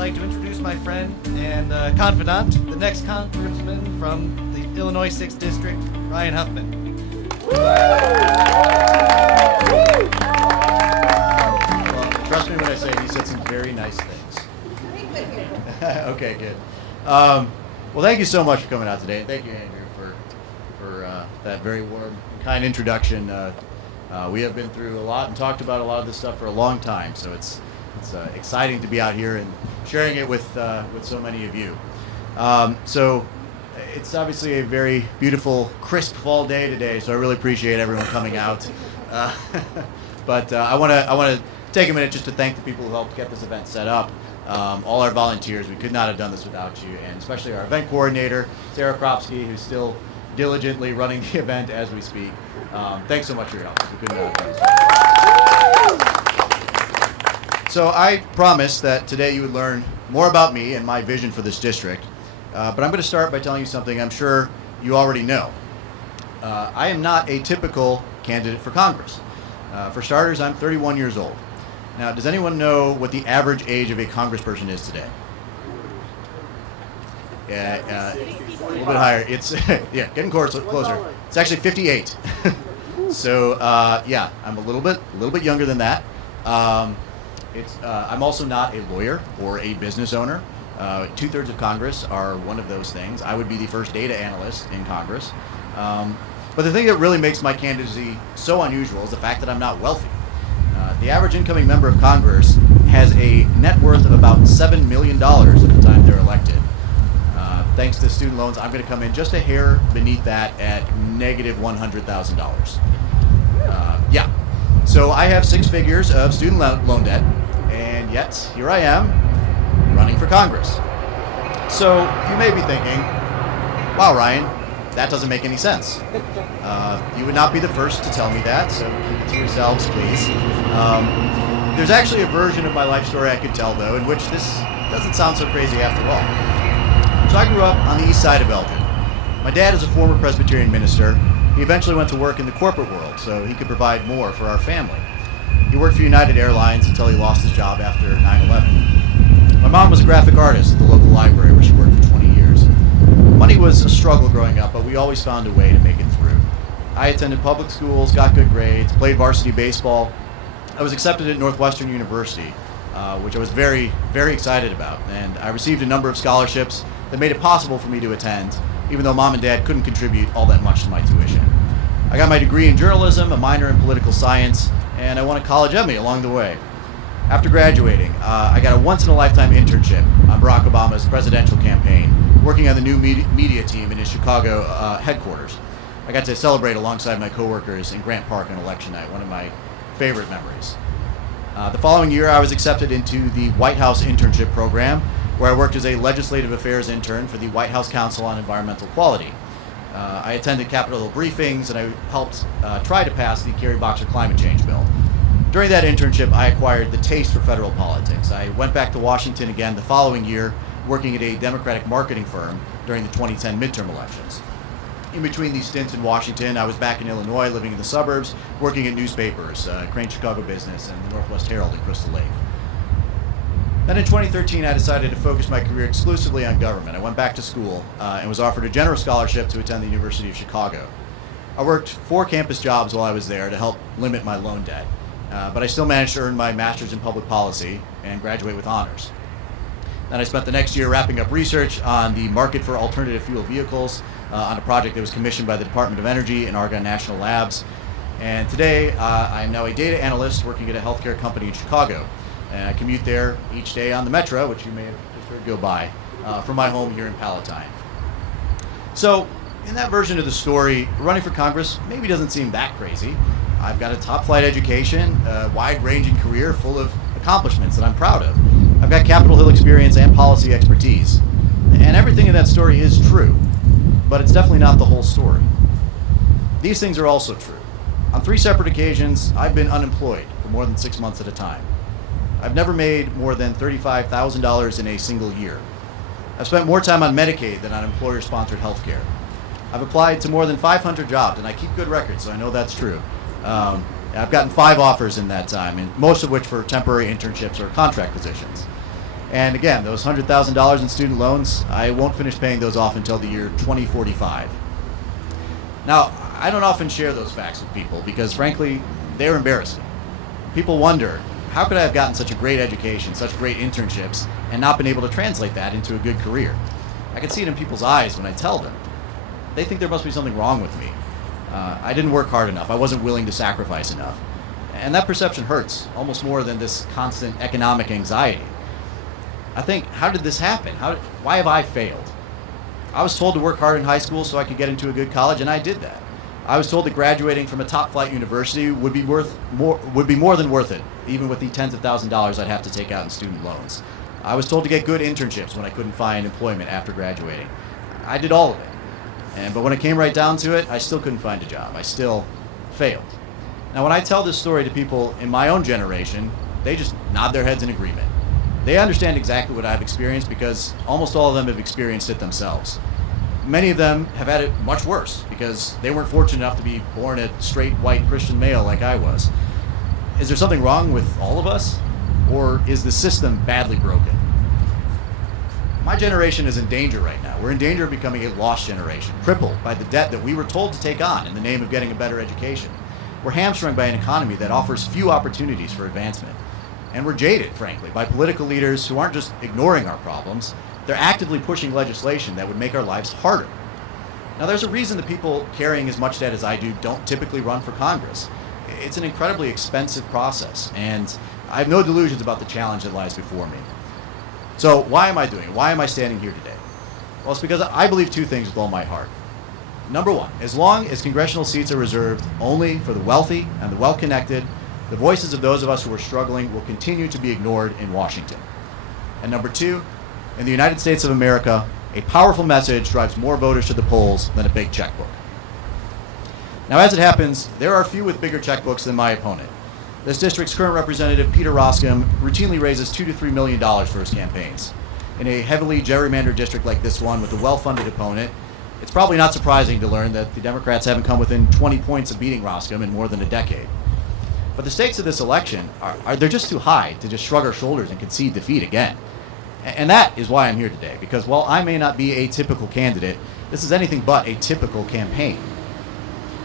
like to introduce my friend and confidant, the next congressman from the Illinois 6th District, Ryan Huffman. Well, trust me when I say he said some very nice things. Okay, good. Well, thank you so much for coming out today. Thank you, Andrew, for that very warm, kind introduction. We have been through a lot and talked about a lot of this stuff for a long time, so it's exciting to be out here and sharing it with so many of you. So it's obviously a very beautiful, crisp fall day today, so I really appreciate everyone coming out. But I want to take a minute just to thank the people who helped get this event set up. All our volunteers, we could not have done this without you, and especially our event coordinator, Sarah Kropsky, who's still diligently running the event as we speak. Thanks so much for your help. We couldn't have done this. So I promised that today you would learn more about me and my vision for this district, but I'm going to start by telling you something I'm sure you already know. I am not a typical candidate for Congress. For starters, I'm 31 years old. Now, does anyone know what the average age of a congressperson is today? Yeah, a little bit higher. It's yeah, getting closer. It's actually 58. So yeah, I'm a little bit younger than that. I'm also not a lawyer or a business owner. 2/3 of Congress are one of those things. I would be the first data analyst in Congress. But the thing that really makes my candidacy so unusual is the fact that I'm not wealthy. The average incoming member of Congress has a net worth of about $7 million at the time they're elected. Thanks to student loans, I'm going to come in just a hair beneath that at negative $100,000. Yeah, so I have 6 figures of student loan debt, and yet here I am running for Congress. So you may be thinking, wow, Ryan, that doesn't make any sense. You would not be the first to tell me that, so keep it to yourselves, please. There's actually a version of my life story I could tell, though, in which this doesn't sound so crazy after all. So I grew up on the east side of Elgin. My dad is a former Presbyterian minister. He eventually went to work in the corporate world so he could provide more for our family. He worked for United Airlines until he lost his job after 9/11. My mom was a graphic artist at the local library where she worked for 20 years. Money was a struggle growing up, but we always found a way to make it through. I attended public schools, got good grades, played varsity baseball. I was accepted at Northwestern University, which I was very, very excited about, and I received a number of scholarships that made it possible for me to attend, even though mom and dad couldn't contribute all that much to my tuition. I got my degree in journalism, a minor in political science, and I won a college Emmy along the way. After graduating, I got a once-in-a-lifetime internship on Barack Obama's presidential campaign, working on the new media team in his Chicago headquarters. I got to celebrate alongside my coworkers in Grant Park on election night, one of my favorite memories. The following year, I was accepted into the White House internship program, where I worked as a legislative affairs intern for the White House Council on Environmental Quality. I attended Capitol Hill briefings, and I helped try to pass the Kerry Boxer climate change bill. During that internship, I acquired the taste for federal politics. I went back to Washington again the following year, working at a Democratic marketing firm during the 2010 midterm elections. In between these stints in Washington, I was back in Illinois, living in the suburbs, working at newspapers, Crane Chicago Business and the Northwest Herald in Crystal Lake. Then in 2013, I decided to focus my career exclusively on government. I went back to school and was offered a generous scholarship to attend the University of Chicago. I worked 4 campus jobs while I was there to help limit my loan debt, but I still managed to earn my master's in public policy and graduate with honors. Then I spent the next year wrapping up research on the market for alternative fuel vehicles on a project that was commissioned by the Department of Energy and Argonne National Labs. And today, I am now a data analyst working at a healthcare company in Chicago. And I commute there each day on the Metro, which you may have just heard go by, from my home here in Palatine. So, in that version of the story, running for Congress maybe doesn't seem that crazy. I've got a top flight education, a wide-ranging career full of accomplishments that I'm proud of. I've got Capitol Hill experience and policy expertise. And everything in that story is true, but it's definitely not the whole story. These things are also true. On 3 separate occasions, I've been unemployed for more than 6 months at a time. I've never made more than $35,000 in a single year. I've spent more time on Medicaid than on employer-sponsored health care. I've applied to more than 500 jobs, and I keep good records, so I know that's true. I've gotten 5 offers in that time, and most of which for temporary internships or contract positions. And again, those $100,000 in student loans, I won't finish paying those off until the year 2045. Now, I don't often share those facts with people because, frankly, they're embarrassing. People wonder, how could I have gotten such a great education, such great internships, and not been able to translate that into a good career? I can see it in people's eyes when I tell them. They think there must be something wrong with me. I didn't work hard enough. I wasn't willing to sacrifice enough. And that perception hurts almost more than this constant economic anxiety. I think, how did this happen? Why have I failed? I was told to work hard in high school so I could get into a good college, and I did that. I was told that graduating from a top-flight university would be more than worth it, even with the tens of thousands of dollars I'd have to take out in student loans. I was told to get good internships when I couldn't find employment after graduating. I did all of it. But when it came right down to it, I still couldn't find a job. I still failed. Now, when I tell this story to people in my own generation, they just nod their heads in agreement. They understand exactly what I've experienced because almost all of them have experienced it themselves. Many of them have had it much worse because they weren't fortunate enough to be born a straight white Christian male like I was. Is there something wrong with all of us? Or is the system badly broken? My generation is in danger right now. We're in danger of becoming a lost generation, crippled by the debt that we were told to take on in the name of getting a better education. We're hamstrung by an economy that offers few opportunities for advancement. And we're jaded, frankly, by political leaders who aren't just ignoring our problems, they're actively pushing legislation that would make our lives harder. Now, there's a reason that people carrying as much debt as I do don't typically run for Congress. It's an incredibly expensive process, and I have no delusions about the challenge that lies before me. So why am I doing it? Why am I standing here today? Well, it's because I believe two things with all my heart. Number one, as long as congressional seats are reserved only for the wealthy and the well-connected, the voices of those of us who are struggling will continue to be ignored in Washington. And number two, in the United States of America, a powerful message drives more voters to the polls than a big checkbook. Now, as it happens, there are few with bigger checkbooks than my opponent. This district's current representative, Peter Roskam, routinely raises $2 to $3 million for his campaigns. In a heavily gerrymandered district like this one with a well-funded opponent, it's probably not surprising to learn that the Democrats haven't come within 20 points of beating Roskam in more than a decade. But the stakes of this election they're just too high to just shrug our shoulders and concede defeat again. And that is why I'm here today, because while I may not be a typical candidate, this is anything but a typical campaign.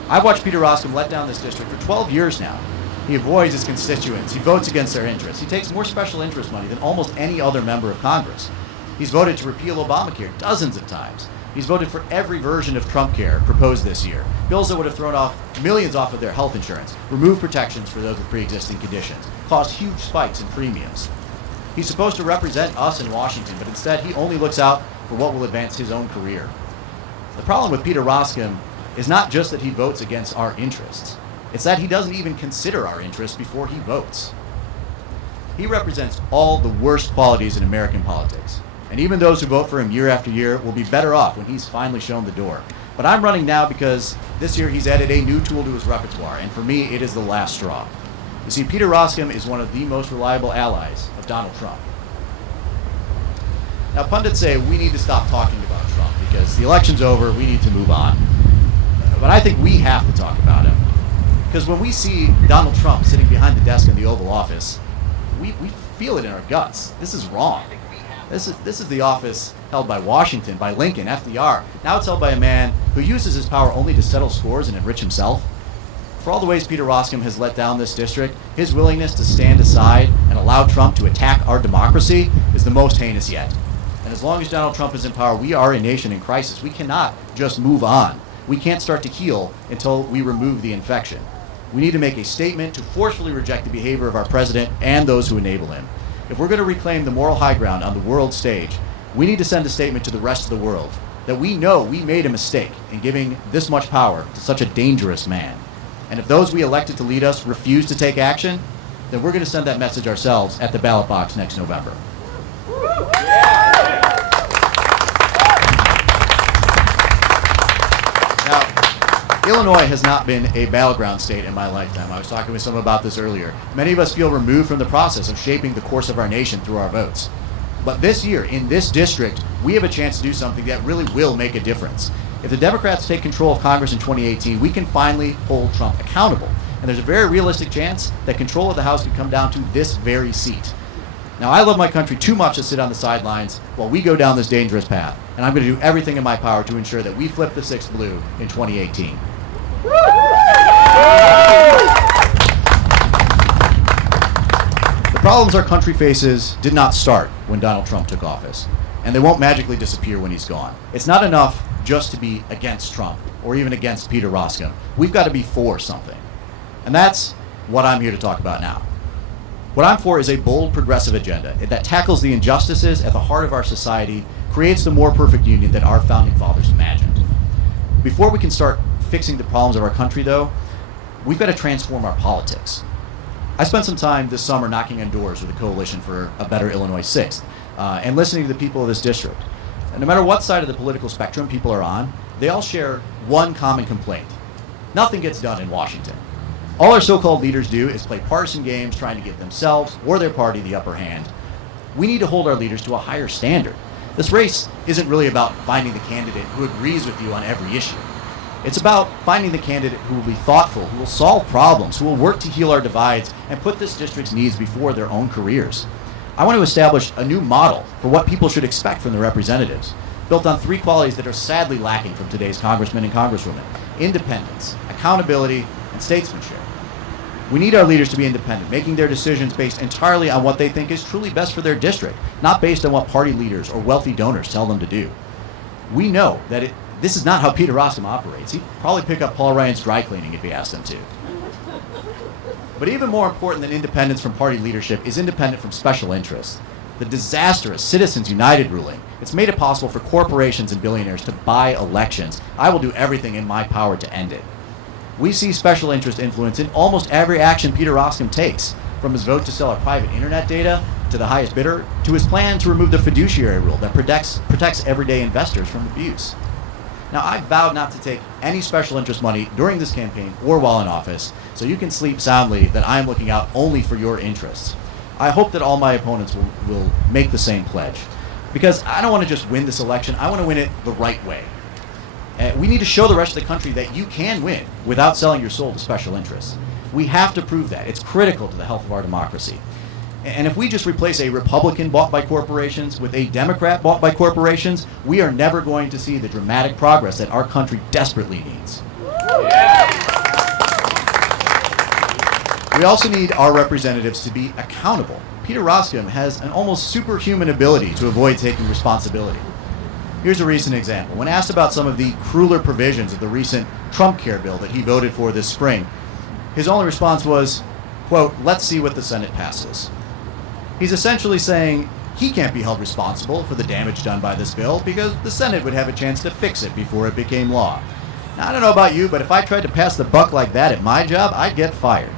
I've watched Peter Roskam let down this district for 12 years now. He avoids his constituents. He votes against their interests. He takes more special interest money than almost any other member of Congress. He's voted to repeal Obamacare dozens of times. He's voted for every version of Trump Care proposed this year. Bills that would have thrown off millions off of their health insurance, removed protections for those with pre-existing conditions, caused huge spikes in premiums. He's supposed to represent us in Washington, but instead he only looks out for what will advance his own career. The problem with Peter Roskam is not just that he votes against our interests. It's that he doesn't even consider our interests before he votes. He represents all the worst qualities in American politics. And even those who vote for him year after year will be better off when he's finally shown the door. But I'm running now because this year he's added a new tool to his repertoire, and for me, it is the last straw. You see, Peter Roskam is one of the most reliable allies of Donald Trump. Now, pundits say we need to stop talking about Trump because the election's over, we need to move on. But I think we have to talk about him. Because when we see Donald Trump sitting behind the desk in the Oval Office, we feel it in our guts. This is wrong. This is the office held by Washington, by Lincoln, FDR. Now it's held by a man who uses his power only to settle scores and enrich himself. For all the ways Peter Roskam has let down this district, his willingness to stand aside and allow Trump to attack our democracy is the most heinous yet. And as long as Donald Trump is in power, we are a nation in crisis. We cannot just move on. We can't start to heal until we remove the infection. We need to make a statement to forcefully reject the behavior of our president and those who enable him. If we're going to reclaim the moral high ground on the world stage, we need to send a statement to the rest of the world that we know we made a mistake in giving this much power to such a dangerous man. And if those we elected to lead us refuse to take action, then we're going to send that message ourselves at the ballot box next November. Now, Illinois has not been a battleground state in my lifetime. I was talking with someone about this earlier. Many of us feel removed from the process of shaping the course of our nation through our votes. But this year, in this district, we have a chance to do something that really will make a difference. If the Democrats take control of Congress in 2018, we can finally hold Trump accountable. And there's a very realistic chance that control of the House could come down to this very seat. Now, I love my country too much to sit on the sidelines while we go down this dangerous path, and I'm going to do everything in my power to ensure that we flip the 6th blue in 2018. The problems our country faces did not start when Donald Trump took office, and they won't magically disappear when he's gone. It's not enough just to be against Trump or even against Peter Roskam. We've got to be for something, and that's what I'm here to talk about now. What I'm for is a bold, progressive agenda that tackles the injustices at the heart of our society, creates the more perfect union that our founding fathers imagined. Before we can start fixing the problems of our country, though, we've got to transform our politics. I spent some time this summer knocking on doors with the Coalition for a Better Illinois 6th and listening to the people of this district. And no matter what side of the political spectrum people are on, they all share one common complaint. Nothing gets done in Washington. All our so-called leaders do is play partisan games trying to give themselves or their party the upper hand. We need to hold our leaders to a higher standard. This race isn't really about finding the candidate who agrees with you on every issue. It's about finding the candidate who will be thoughtful, who will solve problems, who will work to heal our divides and put this district's needs before their own careers. I want to establish a new model for what people should expect from their representatives, built on 3 qualities that are sadly lacking from today's congressmen and congresswomen: independence, accountability, and statesmanship. We need our leaders to be independent, making their decisions based entirely on what they think is truly best for their district, not based on what party leaders or wealthy donors tell them to do. We know that this is not how Peter Roskam operates. He'd probably pick up Paul Ryan's dry cleaning if he asked him to. But even more important than independence from party leadership is independence from special interests. The disastrous Citizens United ruling, it's made it possible for corporations and billionaires to buy elections. I will do everything in my power to end it. We see special interest influence in almost every action Peter Roskam takes, from his vote to sell our private internet data to the highest bidder, to his plan to remove the fiduciary rule that protects everyday investors from abuse. Now, I vowed not to take any special interest money during this campaign or while in office, so you can sleep soundly that I am looking out only for your interests. I hope that all my opponents will make the same pledge, because I don't want to just win this election, I want to win it the right way. We need to show the rest of the country that you can win without selling your soul to special interests. We have to prove that. It's critical to the health of our democracy. And if we just replace a Republican bought by corporations with a Democrat bought by corporations, we are never going to see the dramatic progress that our country desperately needs. We also need our representatives to be accountable. Peter Roskam has an almost superhuman ability to avoid taking responsibility. Here's a recent example. When asked about some of the crueler provisions of the recent Trump care bill that he voted for this spring, his only response was, quote, "Let's see what the Senate passes." He's essentially saying he can't be held responsible for the damage done by this bill because the Senate would have a chance to fix it before it became law. Now, I don't know about you, but if I tried to pass the buck like that at my job, I'd get fired.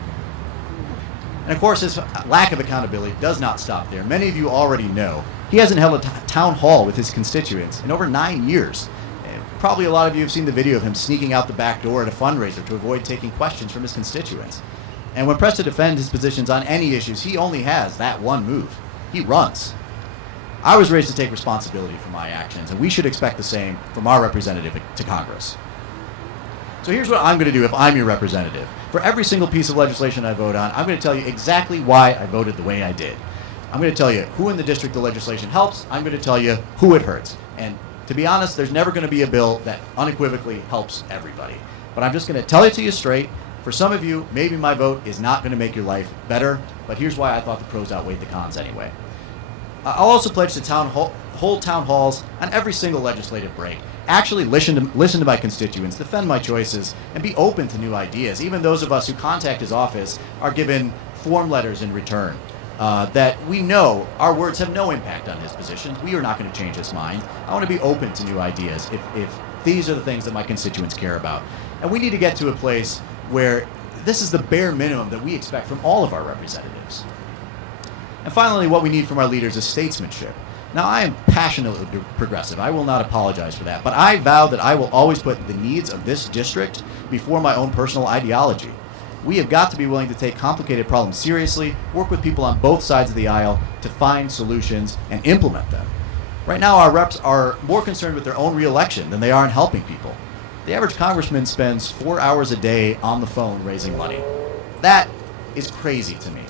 And of course, his lack of accountability does not stop there. Many of you already know he hasn't held a town hall with his constituents in over 9 years. Probably a lot of you have seen the video of him sneaking out the back door at a fundraiser to avoid taking questions from his constituents. And when pressed to defend his positions on any issues, he only has that one move. He runs. I was raised to take responsibility for my actions, and we should expect the same from our representative to Congress. So here's what I'm going to do if I'm your representative. For every single piece of legislation I vote on, I'm going to tell you exactly why I voted the way I did. I'm going to tell you who in the district the legislation helps. I'm going to tell you who it hurts. And to be honest, there's never going to be a bill that unequivocally helps everybody. But I'm just going to tell it to you straight. For some of you, maybe my vote is not going to make your life better, but here's why I thought the pros outweighed the cons anyway. I'll also pledge to hold town halls on every single legislative break. Actually listen to my constituents, defend my choices, and be open to new ideas. Even those of us who contact his office are given form letters in return. That we know our words have no impact on his positions. We are not going to change his mind. I want to be open to new ideas if these are the things that my constituents care about. And we need to get to a place where this is the bare minimum that we expect from all of our representatives. And finally, what we need from our leaders is statesmanship. Now, I am passionately progressive. I will not apologize for that. But I vow that I will always put the needs of this district before my own personal ideology. We have got to be willing to take complicated problems seriously, work with people on both sides of the aisle to find solutions and implement them. Right now, our reps are more concerned with their own re-election than they are in helping people. The average congressman spends 4 hours a day on the phone raising money. That is crazy to me.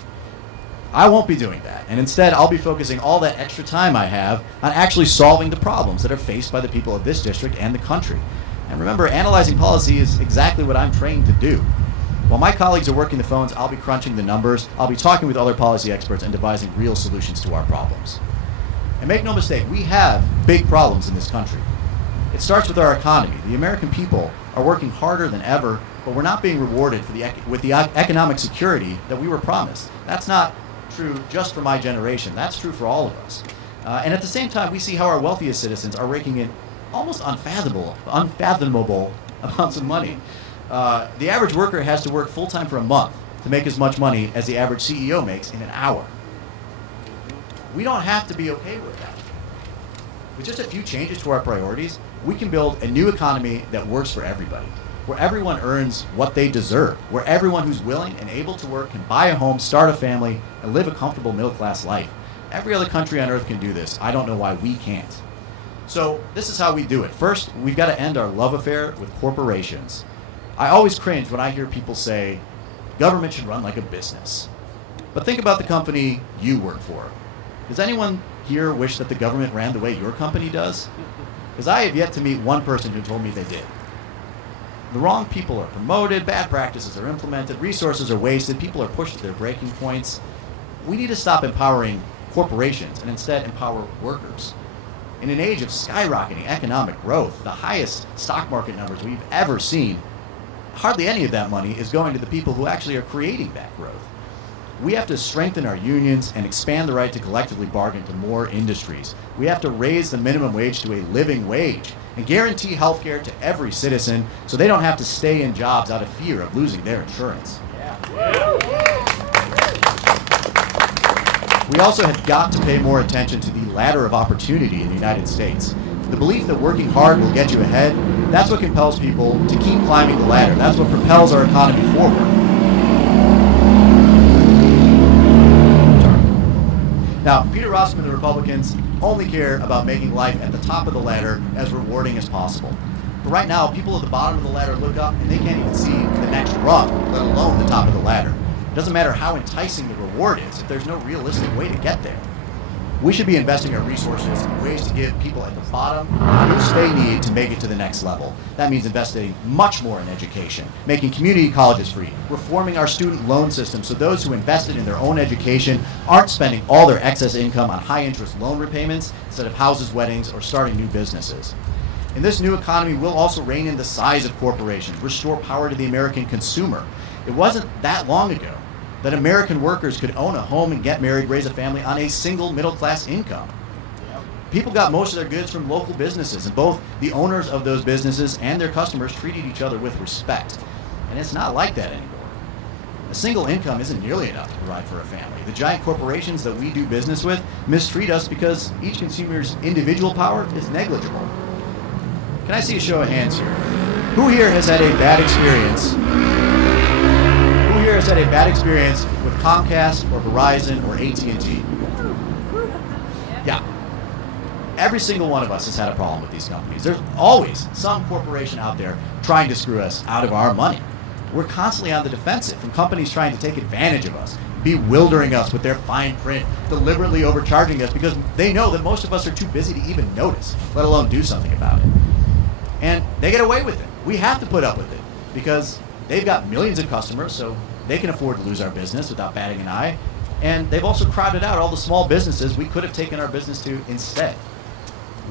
I won't be doing that, and instead I'll be focusing all that extra time I have on actually solving the problems that are faced by the people of this district and the country. And remember, analyzing policy is exactly what I'm trained to do. While my colleagues are working the phones, I'll be crunching the numbers, I'll be talking with other policy experts and devising real solutions to our problems. And make no mistake, we have big problems in this country. It starts with our economy. The American people are working harder than ever, but we're not being rewarded with the economic security that we were promised. That's not true just for my generation. That's true for all of us. And at the same time, we see how our wealthiest citizens are raking in almost unfathomable amounts of money. The average worker has to work full-time for a month to make as much money as the average CEO makes in an hour. We don't have to be okay with that. With just a few changes to our priorities, we can build a new economy that works for everybody, where everyone earns what they deserve, where everyone who's willing and able to work can buy a home, start a family, and live a comfortable middle-class life. Every other country on earth can do this. I don't know why we can't. So this is how we do it. First, we've got to end our love affair with corporations. I always cringe when I hear people say, government should run like a business. But think about the company you work for. Does anyone here wish that the government ran the way your company does? Because I have yet to meet one person who told me they did. The wrong people are promoted, bad practices are implemented, resources are wasted, people are pushed to their breaking points. We need to stop empowering corporations and instead empower workers. In an age of skyrocketing economic growth, the highest stock market numbers we've ever seen, hardly any of that money is going to the people who actually are creating that growth. We have to strengthen our unions and expand the right to collectively bargain to more industries. We have to raise the minimum wage to a living wage and guarantee health care to every citizen so they don't have to stay in jobs out of fear of losing their insurance. We also have got to pay more attention to the ladder of opportunity in the United States. The belief that working hard will get you ahead, that's what compels people to keep climbing the ladder. That's what propels our economy forward. Now, Peter Rossman and the Republicans only care about making life at the top of the ladder as rewarding as possible. But right now, people at the bottom of the ladder look up and they can't even see the next rung, let alone the top of the ladder. It doesn't matter how enticing the reward is if there's no realistic way to get there. We should be investing our resources in ways to give people at the bottom the boost they need to make it to the next level. That means investing much more in education, making community colleges free, reforming our student loan system so those who invested in their own education aren't spending all their excess income on high-interest loan repayments instead of houses, weddings, or starting new businesses. In this new economy, we'll also rein in the size of corporations, restore power to the American consumer. It wasn't that long ago that American workers could own a home and get married, raise a family on a single middle-class income. People got most of their goods from local businesses, and both the owners of those businesses and their customers treated each other with respect. And it's not like that anymore. A single income isn't nearly enough to provide for a family. The giant corporations that we do business with mistreat us because each consumer's individual power is negligible. Can I see a show of hands here? Who here has had a bad experience? Has had a bad experience with Comcast or Verizon or AT&T? Yeah. Every single one of us has had a problem with these companies. There's always some corporation out there trying to screw us out of our money. We're constantly on the defensive from companies trying to take advantage of us, bewildering us with their fine print, deliberately overcharging us because they know that most of us are too busy to even notice, let alone do something about it. And they get away with it. We have to put up with it because they've got millions of customers, so they can afford to lose our business without batting an eye. And they've also crowded out all the small businesses we could have taken our business to instead.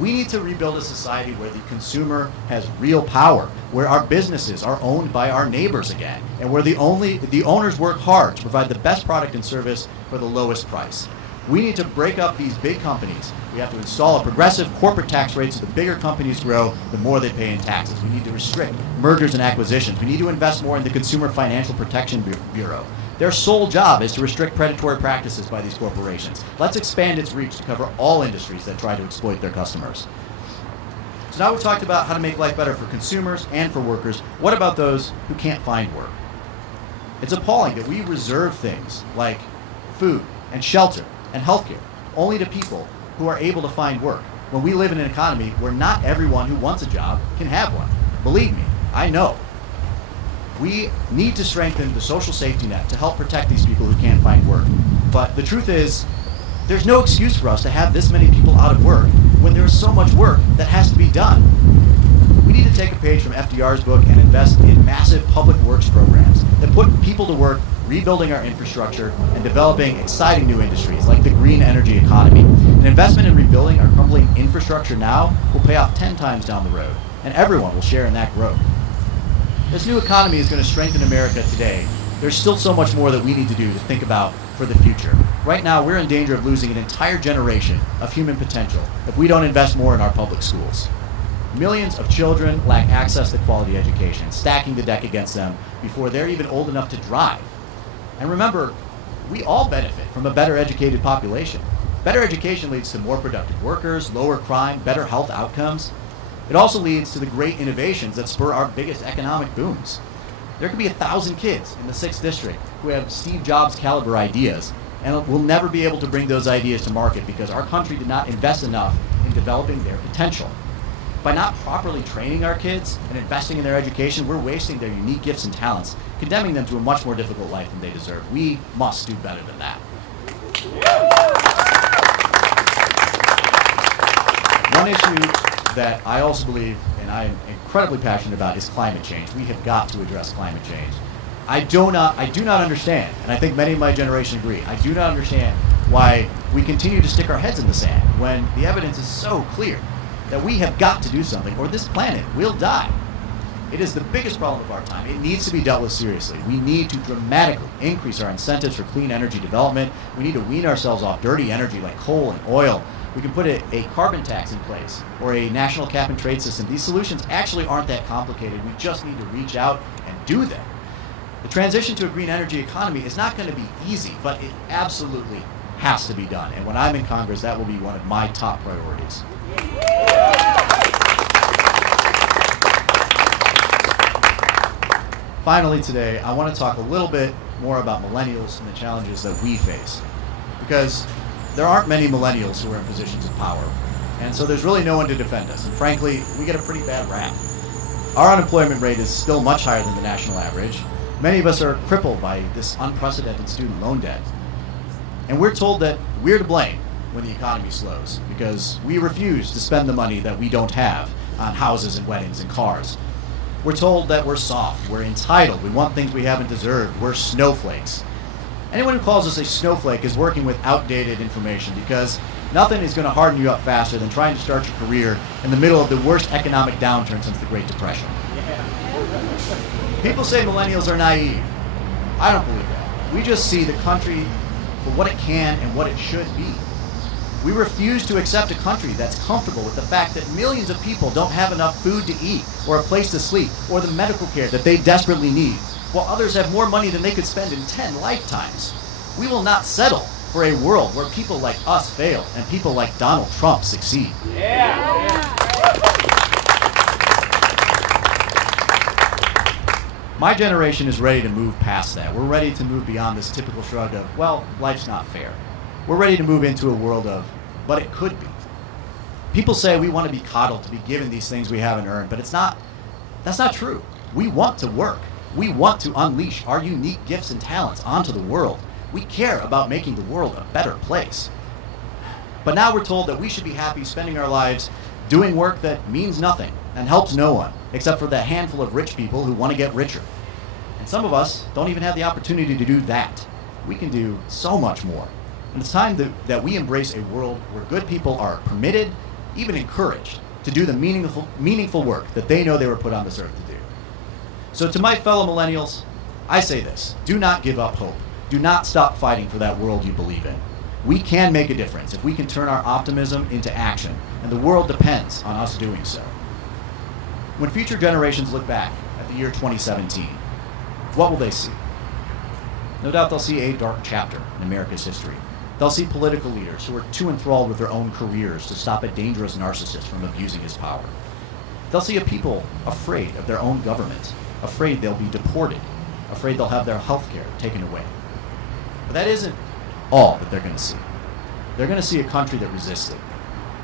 We need to rebuild a society where the consumer has real power, where our businesses are owned by our neighbors again, and where the owners work hard to provide the best product and service for the lowest price. We need to break up these big companies. We have to install a progressive corporate tax rate so the bigger companies grow, the more they pay in taxes. We need to restrict mergers and acquisitions. We need to invest more in the Consumer Financial Protection Bureau. Their sole job is to restrict predatory practices by these corporations. Let's expand its reach to cover all industries that try to exploit their customers. So now we've talked about how to make life better for consumers and for workers. What about those who can't find work? It's appalling that we reserve things like food and shelter and healthcare only to people who are able to find work, when we live in an economy where not everyone who wants a job can have one. Believe me, I know. We need to strengthen the social safety net to help protect these people who can't find work. But the truth is, there's no excuse for us to have this many people out of work when there's so much work that has to be done. We need to take a page from FDR's book and invest in massive public works programs that put people to work rebuilding our infrastructure and developing exciting new industries like the green energy economy. An investment in rebuilding our crumbling infrastructure now will pay off 10 times down the road, and everyone will share in that growth. This new economy is going to strengthen America today. There's still so much more that we need to do to think about for the future. Right now, we're in danger of losing an entire generation of human potential if we don't invest more in our public schools. Millions of children lack access to quality education, stacking the deck against them before they're even old enough to drive. And remember, we all benefit from a better educated population. Better education leads to more productive workers, lower crime, better health outcomes. It also leads to the great innovations that spur our biggest economic booms. There could be 1,000 kids in the 6th district who have Steve Jobs caliber ideas, and we'll never be able to bring those ideas to market because our country did not invest enough in developing their potential. By not properly training our kids and investing in their education, we're wasting their unique gifts and talents, condemning them to a much more difficult life than they deserve. We must do better than that. One issue that I also believe, and I am incredibly passionate about, is climate change. We have got to address climate change. I do not understand, and I think many of my generation agree, I do not understand why we continue to stick our heads in the sand when the evidence is so clear that we have got to do something or this planet will die. It is the biggest problem of our time. It needs to be dealt with seriously. We need to dramatically increase our incentives for clean energy development. We need to wean ourselves off dirty energy like coal and oil. We can put a carbon tax in place or a national cap and trade system. These solutions actually aren't that complicated. We just need to reach out and do them. The transition to a green energy economy is not going to be easy, but it absolutely has to be done. And when I'm in Congress, that will be one of my top priorities. Finally today, I want to talk a little bit more about millennials and the challenges that we face. Because there aren't many millennials who are in positions of power. And so there's really no one to defend us. And frankly, we get a pretty bad rap. Our unemployment rate is still much higher than the national average. Many of us are crippled by this unprecedented student loan debt. And we're told that we're to blame when the economy slows because we refuse to spend the money that we don't have on houses and weddings and cars. We're told that we're soft, we're entitled, we want things we haven't deserved, we're snowflakes. Anyone who calls us a snowflake is working with outdated information because nothing is going to harden you up faster than trying to start your career in the middle of the worst economic downturn since the Great Depression. People say millennials are naive. I don't believe that. We just see the country for what it can and what it should be. We refuse to accept a country that's comfortable with the fact that millions of people don't have enough food to eat or a place to sleep or the medical care that they desperately need, while others have more money than they could spend in 10 lifetimes. We will not settle for a world where people like us fail and people like Donald Trump succeed. My generation is ready to move past that. We're ready to move beyond this typical shrug of, well, life's not fair. We're ready to move into a world of, but it could be. People say we want to be coddled, to be given these things we haven't earned, but that's not true. We want to work. We want to unleash our unique gifts and talents onto the world. We care about making the world a better place. But now we're told that we should be happy spending our lives doing work that means nothing and helps no one, except for the handful of rich people who want to get richer. And some of us don't even have the opportunity to do that. We can do so much more. And it's time that we embrace a world where good people are permitted, even encouraged, to do the meaningful work that they know they were put on this earth to do. So to my fellow millennials, I say this: do not give up hope. Do not stop fighting for that world you believe in. We can make a difference if we can turn our optimism into action, and the world depends on us doing so. When future generations look back at the year 2017, what will they see? No doubt they'll see a dark chapter in America's history. They'll see political leaders who are too enthralled with their own careers to stop a dangerous narcissist from abusing his power. They'll see a people afraid of their own government, afraid they'll be deported, afraid they'll have their health care taken away. But that isn't all that they're going to see. They're going to see a country that resisted,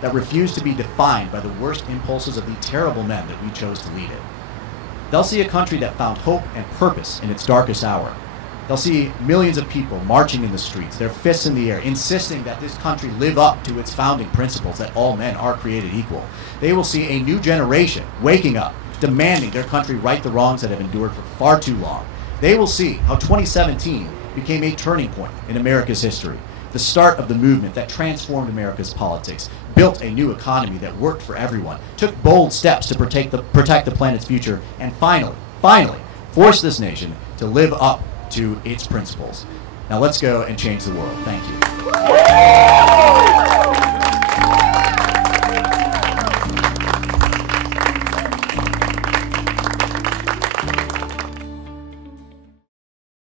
that refused to be defined by the worst impulses of the terrible men that we chose to lead it. They'll see a country that found hope and purpose in its darkest hour. They'll They'll see millions of people marching in the streets, their fists in the air, insisting that this country live up to its founding principles that all men are created equal. They will see a new generation waking up, demanding their country right the wrongs that have endured for far too long. They will see how 2017 became a turning point in America's history, the start of the movement that transformed America's politics, built a new economy that worked for everyone, took bold steps to protect the planet's future, and finally, forced this nation to live up to its principles. Now let's go and change the world. Thank you.